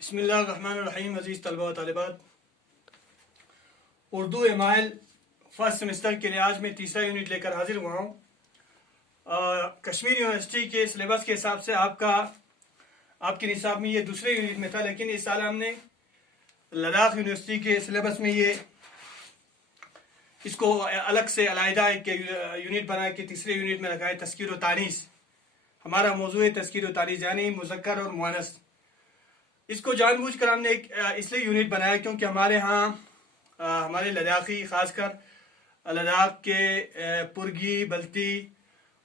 बिस्मिल्लाहिर्रहमानिर्रहीम। अजीज़ तलबा व तालिबात, उर्दू एमाइल फर्स्ट सेमेस्टर के लिए आज मैं तीसरा यूनिट लेकर हाजिर हुआ हूँ। कश्मीर यूनिवर्सिटी के सिलेबस के हिसाब से आपके निसाब में ये दूसरे यूनिट में था, लेकिन इस साल हमने लद्दाख यूनिवर्सिटी के सिलेबस में इसको अलग से अलहदा एक यूनिट बना के तीसरे यूनिट में रखा है। तज़कीर व तानीस हमारा मौजू है, तज़कीर व तानीस यानी मुज़क्कर और मुअन्नस। इसको जानबूझकर हमने इसलिए यूनिट बनाया क्योंकि हमारे यहाँ हमारे लद्दाखी, ख़ासकर लद्दाख के पुरगी, बल्ती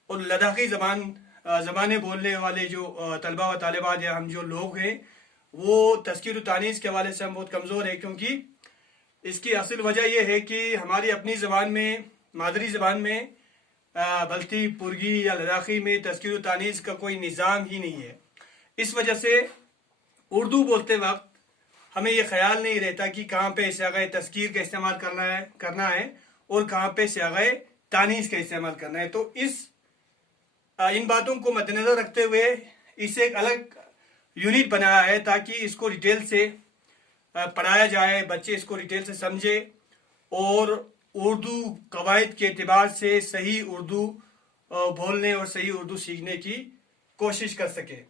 और लद्दाखी ज़बानें बोलने वाले जो तलबा व तालिबात या हम जो लोग हैं, वो तज़कीर व तानीस के हवाले से हम बहुत कमज़ोर है। क्योंकि इसकी असल वजह यह है कि हमारी अपनी ज़बान में, मादरी ज़बान में, बल्ती, पुरगी या लद्दाखी में तज़कीर व तानीस का कोई निज़ाम ही नहीं है। इस वजह से उर्दू बोलते वक्त हमें यह ख्याल नहीं रहता कि कहाँ पे सियाग़े तज़कीर का इस्तेमाल करना है और कहाँ पे सियाग़े तानीस का इस्तेमाल करना है। तो इन बातों को मद्देनज़र रखते हुए इसे एक अलग यूनिट बनाया है ताकि इसको डिटेल से पढ़ाया जाए, बच्चे इसको डिटेल से समझे और उर्दू कवायद के एतबार से सही उर्दू बोलने और सही उर्दू सीखने की कोशिश कर सके।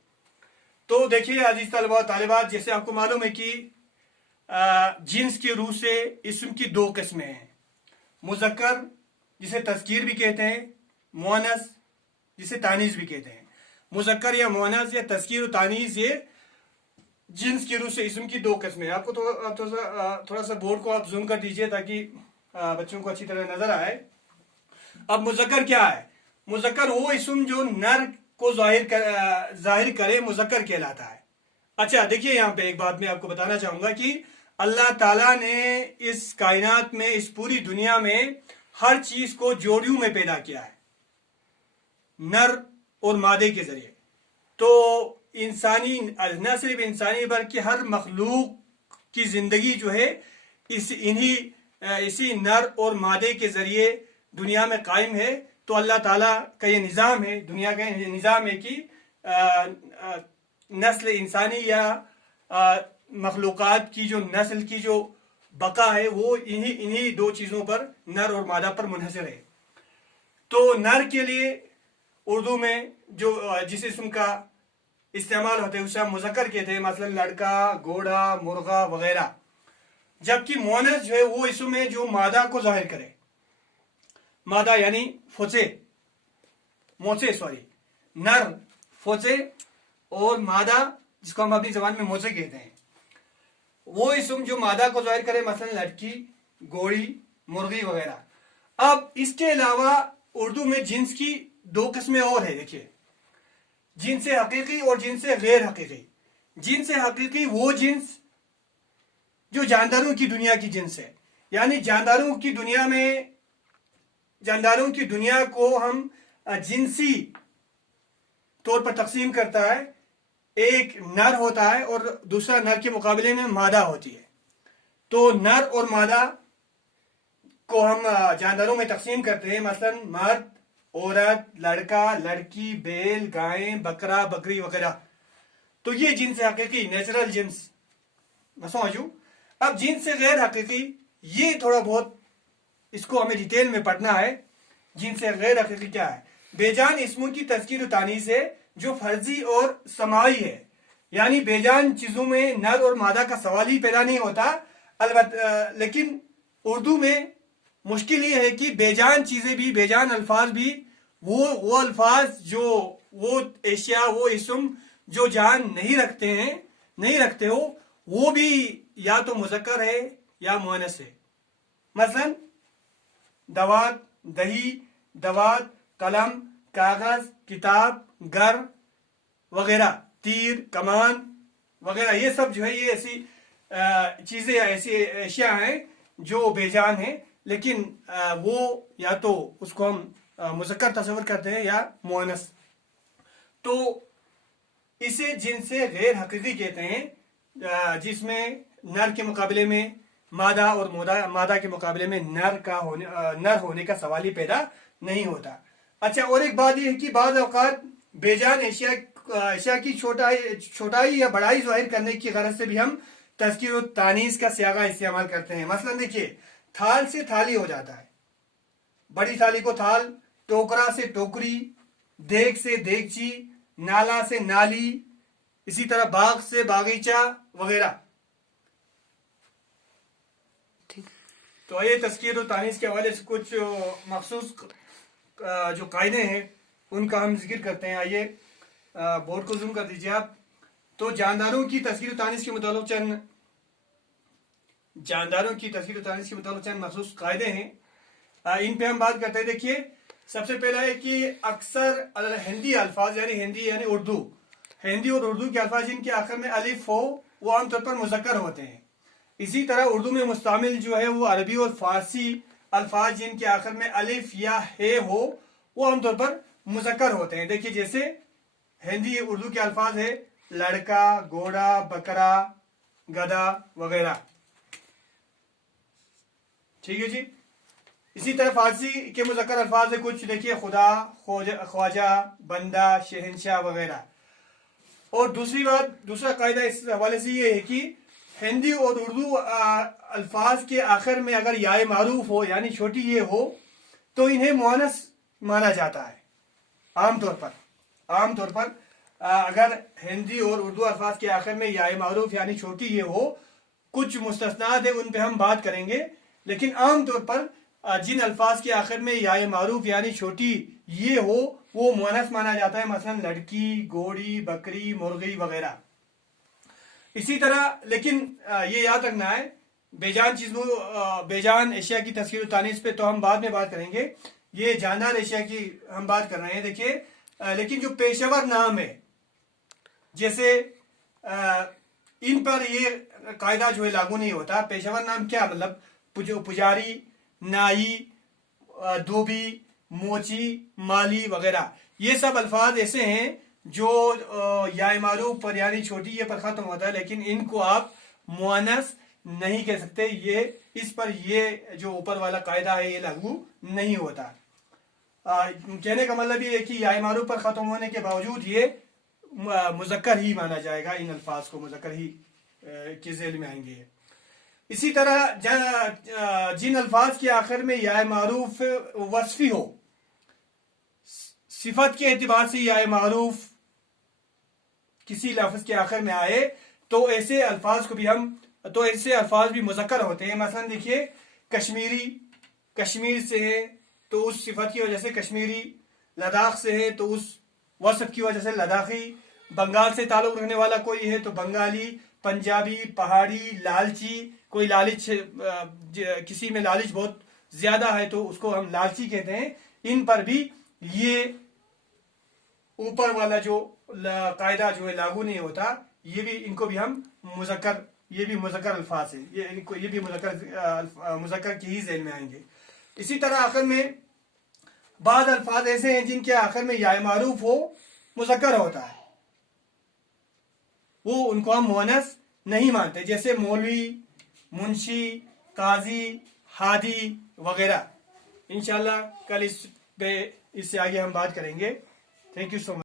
तो देखिए अजीज तलबा तालिबात, जैसे आपको मालूम है कि जिन्स के रूह से इस्म की दो किस्में हैं। मुज़क्कर जिसे तज़कीर भी कहते हैं, मुअन्नस जिसे तानीस भी कहते हैं। मुज़क्कर या मुअन्नस या तज़कीर और तानीस ये जिन्स के रूह से इस्म की दो किस्में हैं। आपको थोड़ा सा बोर्ड को आप जूम कर दीजिए ताकि बच्चों को अच्छी तरह नजर आए। अब मुज़क्कर क्या है? मुज़क्कर वो इस्म जो नर को जाहिर करे मुज़क्कर कहलाता है। अच्छा देखिए, यहाँ पे एक बात मैं आपको बताना चाहूंगा कि अल्लाह ताला ने इस कायनात में, इस पूरी दुनिया में हर चीज को जोड़ियों में पैदा किया है, नर और मादे के जरिए। तो इंसानी, न सिर्फ इंसानी बल्कि हर मखलूक की जिंदगी जो है इसी नर और मादे के जरिए दुनिया में कायम है। तो अल्लाह ताला का ये निज़ाम है, दुनिया का ये निज़ाम है कि नस्ल इंसानी या मखलूक़ात की जो नस्ल की जो बका है वो इन्हीं दो चीज़ों पर, नर और मादा पर मुनहसर है। तो नर के लिए उर्दू में जो जिस इस्म का इस्तेमाल होता है उसे हम मुज़क्कर कहते हैं, मसलन लड़का, घोड़ा, मुर्गा वगैरह। जबकि मुअन्नस जो है वो इस्म है जो मादा को जाहिर करे। मादा यानी नर फोचे और मादा जिसको हम अपनी जबान में मोचे कहते हैं, वो इस्म जो मादा को जाहिर करे, मसलन लड़की, घोड़ी, मुर्गी वगैरह। अब इसके अलावा उर्दू में जिन्स की दो किस्में और है। देखिए, जिन्स हकीकी और जिन्स गैर हकीकी। जिन्स हकीकी वो जिन्स जो जानदारों की दुनिया की जिन्स है, यानी जानदारों की दुनिया को हम जिनसी तौर पर तकसीम करता है। एक नर होता है और दूसरा नर के मुकाबले में मादा होती है। तो नर और मादा को हम जानदारों में तकसीम करते हैं, मसलन मर्द, औरत, लड़का, लड़की, बैल, गाय, बकरा, बकरी वगैरह। तो ये जिन्स हकीकी, नेचुरल जिन्स समझू। अब जिन्स गैर हकीकी, ये थोड़ा बहुत इसको हमें डिटेल में पढ़ना है। जिनसे गैर हकीकी क्या है? बेजान इस्मों की तज़कीर तानीस है जो फर्जी और समाई है, यानी बेजान चीजों में नर और मादा का सवाल ही पैदा नहीं होता। लेकिन उर्दू में मुश्किल ये है कि बेजान चीजें भी, बेजान अल्फाज भी, वो अल्फाज जो, वो एशिया, वो इस्म जो जान नहीं रखते हो, वो भी या तो मुज़क्कर है या मुअन्नस है। मसलन दवात, दही, दवात, कलम, कागज, किताब, घर वगैरह, तीर, कमान वगैरह, ये सब जो है ये ऐसी चीजें, ऐसी एशिया हैं जो बेजान हैं, लेकिन वो या तो उसको हम मुज़क्कर तस्वर करते हैं या मुअन्नस। तो इसे जिनसे गैर हकीकी कहते हैं, जिसमें नर के मुकाबले में मादा और मादा के मुकाबले में नर होने का सवाल ही पैदा नहीं होता। अच्छा, और एक बात यह है कि बाज़ औक़ात बेजान एशिया اشیاء کی چھوٹائی یا بڑائی ظاہر کرنے کی غرض سے بھی ہم تذکیر و تانیث کا صیغہ استعمال کرتے ہیں. مثلا دیکھیے تھال سے تھالی ہو جاتا ہے, بڑی تھالی کو تھال, ٹوکرا سے ٹوکری, دیگ سے دیگچی, نالا سے نالی, اسی طرح باغ سے باغیچہ وغیرہ. تو یہ تذکیر و تانیث کے حوالے سے کچھ مخصوص جو قاعدے ہیں ان کا ہم ذکر کرتے ہیں. آئیے بورڈ کو زوم کر دیجیے آپ. تو جانداروں کی تذکیر و تانیث کے متعلق چند مخصوص قاعدے ہیں, ان پہ ہم بات کرتے ہیں. دیکھیے سب سے پہلا ہے کہ اکثر ہندی الفاظ یعنی ہندی اور اردو کے الفاظ جن کے آخر میں الف ہو وہ عام طور پر مذکر ہوتے ہیں. اسی طرح اردو میں مستعمل جو ہے وہ عربی اور فارسی الفاظ جن کے آخر میں الف یا ہے ہو وہ عام طور پر مذکر ہوتے ہیں. دیکھیے جیسے ہندی اردو کے الفاظ ہے لڑکا, گھوڑا, بکرا, گدھا وغیرہ. ٹھیک ہے جی. اسی طرح فارسی کے مذکر الفاظ ہے کچھ, دیکھیے خدا, خواجہ, بندہ, شہنشاہ وغیرہ. اور دوسرا قاعدہ اس حوالے سے یہ ہے کہ ہندی اور اردو الفاظ کے آخر میں اگر یا معروف ہو یعنی چھوٹی یہ ہو تو انہیں مؤنث مانا جاتا ہے. عام طور پر اگر ہندی اور اردو الفاظ کے آخر میں یا معروف یعنی چھوٹی یہ ہو, کچھ مستثنات ہیں ان پہ ہم بات کریں گے, لیکن عام طور پر جن الفاظ کے آخر میں یا معروف یعنی چھوٹی یہ ہو وہ مؤنث مانا جاتا ہے. مثلا لڑکی, گھوڑی, بکری, مرغی وغیرہ. اسی طرح لیکن یہ یاد رکھنا ہے بے جان اشیاء کی تذکیر و تانیث پہ تو ہم بعد میں بات کریں گے, یہ جاندار اشیاء کی ہم بات کر رہے ہیں. دیکھیے لیکن جو پیشور نام ہے جیسے ان پر یہ قاعدہ جو ہے لاگو نہیں ہوتا. پیشور نام کیا مطلب, پجاری, نائی, دھوبی, موچی, مالی وغیرہ, یہ سب الفاظ ایسے ہیں جو یا معروف پر یعنی چھوٹی یہ پر ختم ہوتا ہے, لیکن ان کو آپ مؤنث نہیں کہہ سکتے. اس پر یہ جو اوپر والا قاعدہ ہے یہ لاگو نہیں ہوتا. کہنے کا مطلب یہ ہے کہ یا معروف پر ختم ہونے کے باوجود یہ مذکر ہی مانا جائے گا, ان الفاظ کو مذکر ہی کے ذیل میں آئیں گے. اسی طرح جن الفاظ کے آخر میں یا معروف وصفی ہو, صفت کے اعتبار سے یا معروف کسی لفظ کے آخر میں آئے تو ایسے الفاظ بھی مذکر ہوتے ہیں. مثلا دیکھیے کشمیری, کشمیر سے ہے تو اس صفت کی وجہ سے کشمیری, لداخ سے ہے تو اس وصف کی وجہ سے لداخی, بنگال سے تعلق رکھنے والا کوئی ہے تو بنگالی, پنجابی, پہاڑی, لالچی, کوئی لالچ کسی میں لالچ بہت زیادہ ہے تو اس کو ہم لالچی کہتے ہیں. ان پر بھی یہ اوپر والا جو قاعدہ جو ہے لاگو نہیں ہوتا. یہ بھی ان کو بھی ہم مذکر, یہ بھی مذکر الفاظ ہیں, یہ بھی مذکر کی ہی ذہن میں آئیں گے. اسی طرح آخر میں بعض الفاظ ایسے ہیں جن کے آخر میں یا معروف ہو مذکر ہوتا ہے, وہ ان کو ہم مؤنث نہیں مانتے, جیسے مولوی, منشی, قاضی, ہادی وغیرہ. انشاءاللہ کل اس سے آگے ہم بات کریں گے. Thank you so much.